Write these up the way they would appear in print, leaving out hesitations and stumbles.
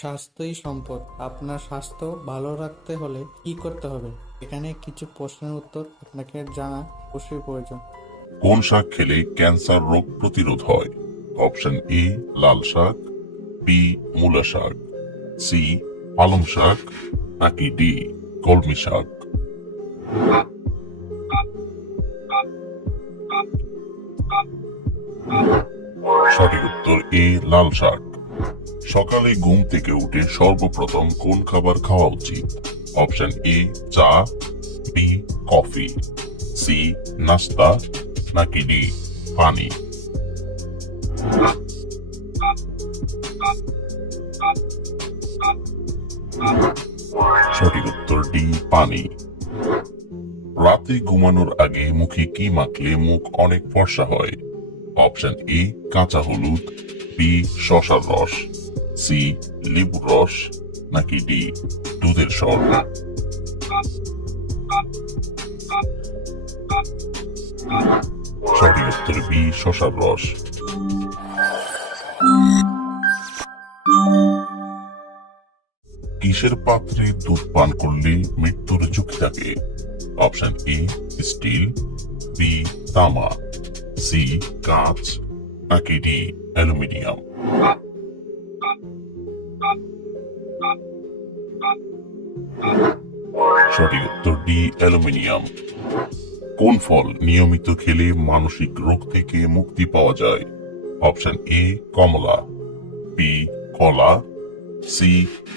স্বাস্থ্যই সম্পদ। আপনার স্বাস্থ্য ভালো রাখতে হলে কি করতে হবে? এখানে কিছু প্রশ্নের উত্তর আপনাকে জানা অবশ্যই প্রয়োজন। কোন শাক খেলে ক্যান্সার রোগ প্রতিরোধ হয়? অপশন এ লাল শাক, বি মূলা শাক, সি পালং শাক, নাকি ডি কলমি শাক? সঠিক উত্তর এ লাল শাক। সকালে ঘুম থেকে উঠে সর্বপ্রথম কোন খাবার খাওয়া উচিত? অপশন এ চা, বি কফি, সি নাস্তা, নাকি ডি পানি? সঠিক উত্তর ডি পানি। রাতে ঘুমানোর আগে মুখে কি মাখলে মুখ অনেক ফর্সা হয়? অপশন এ কাঁচা হলুদ, বি শসার রস, সি লেবুর রস, নাকি ডি দুধের সর? সঠিক উত্তর বি শসার রস। কিসের পাত্রে দুধ পান করলে মৃত্যুর ঝুঁকি থাকে? অপশন এ স্টিল, বি তামা, সি কাঁচ, নাকি ডি অ্যালুমিনিয়াম? সঠিক উত্তর ডি অ্যালুমিনিয়াম। কোন ফল নিয়মিত খেলে মানসিক রোগ থেকে মুক্তি পাওয়া যায়? অপশন এ কমলা, বি কলা, সি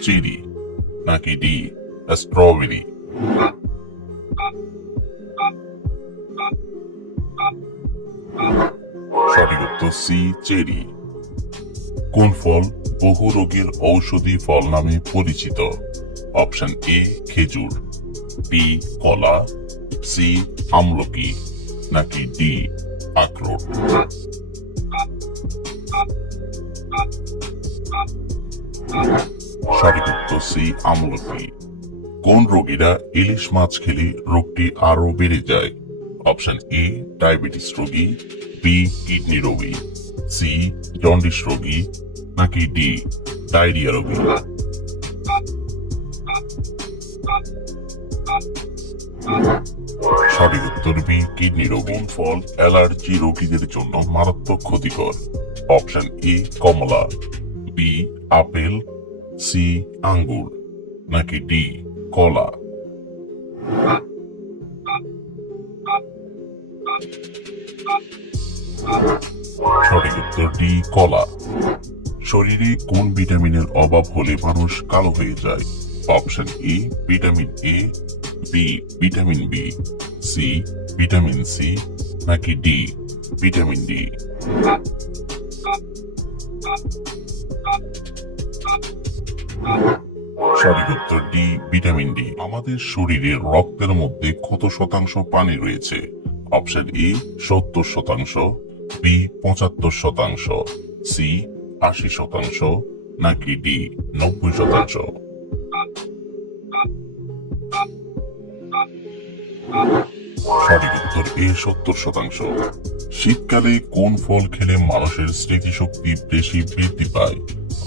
চেরি, নাকি ডি স্ট্রবেরি? সঠিক উত্তর সি চেরি। কোন ফল বহু রোগের ঔষধি ফল নামে পরিচিত? অপশন এ খেজুর, বি কলা, সি আমলকি, নাকি ডি আখরোট? সঠিক উত্তর সি আমলকি। কোন রোগীরা ইলিশ মাছ খেলে রোগটি আরো বেড়ে যায়? অপশন এ ডায়াবেটিস রোগী, বি কিডনি রোগী, সি জন্ডিস রোগী, নাকি ডি ডায়রিয়া রোগী? সঠিক উত্তর বি কিডনি রোগী। কোন ফল অ্যালার্জি রোগীদের জন্য মারাত্মক ক্ষতিকর? অপশন এ কমলা, বি আপেল, সি আঙ্গুর, নাকি ডি কলা? সঠিক উত্তর ডি কলা। শরীরে কোন ভিটামিনের অভাব হলে মানুষ কালো হয়ে যায়? Option A vitamin A, B vitamin B, C vitamin C, নাকি ডি ভিটামিন ডি? সঠিক উত্তর ডি ভিটামিন ডি। আমাদের শরীরের রক্তের মধ্যে কত শতাংশ পানি রয়েছে? অপশন এ 70%, বি 75%, সি 80%, নাকি ডি 90%? সঠিক উত্তর এ 70%। শীতকালে কোন ফল খেলে মানুষের স্মৃতিশক্তি বেশি বৃদ্ধি পায়?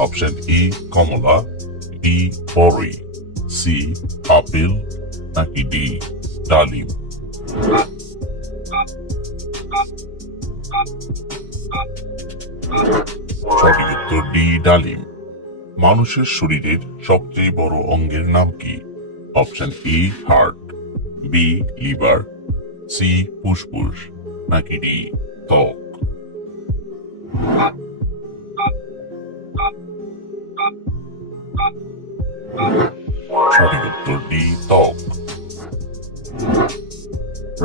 অপশন এ কমলা, বি বরই, সি আপেল, নাকি ডি ডালিম? সঠিক উত্তর ডি ডালিম। মানুষের শরীরের সবচেয়ে বড় অঙ্গের নাম কি? Option A heart, B liver, C ফুসফুস, নাকি ডি ত্বক? সঠিক উত্তর ডি ত্বক।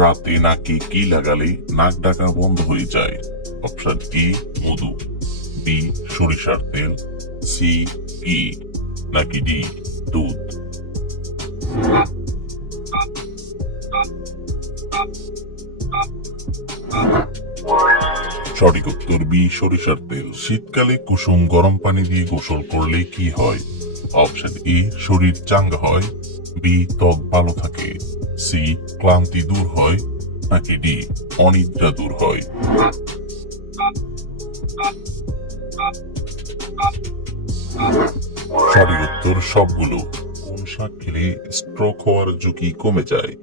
রাতে নাকে কি লাগালে নাক ডাকা বন্ধ হয়ে যায়? অপশন এ মধু, বি সরিষার তেল, সি ঘি, নাকি ডি দুধ? সঠিক উত্তর বি সরিষার তেল। শীতকালে কুসুম গরম পানি দিয়ে গোসল করলে কি হয়? অপশন এ শরীর চাঙ্গা হয়, বি ত্বক ভালো থাকে, সি ক্লান্তি দূর হয়, নাকি ডি অনিদ্রা দূর হয়? সঠিক উত্তর সবগুলো। কোন শাক খেলে স্ট্রোক হওয়ার ঝুঁকি কমে যায়?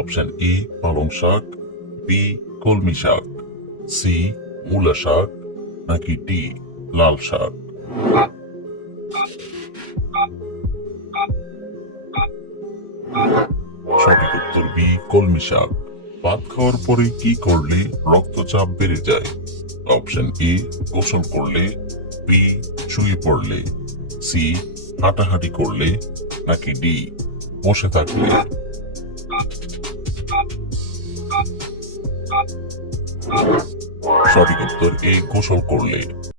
অপশন এ পালং শাক, বি কলমি শাক, সি মূলা শাক, নাকি ডি লাল শাক? সঠিক উত্তর বি কলমি শাক। ভাত খাওয়ার পরে কি করলে রক্তচাপ বেড়ে যায়? অপশন এ গোসল করলে, বি শুয়ে পড়লে, সি হাঁটাহাঁটি করলে, নাকি ডি বসে থাকলে? সঠিক উত্তর এ গোসল করলে।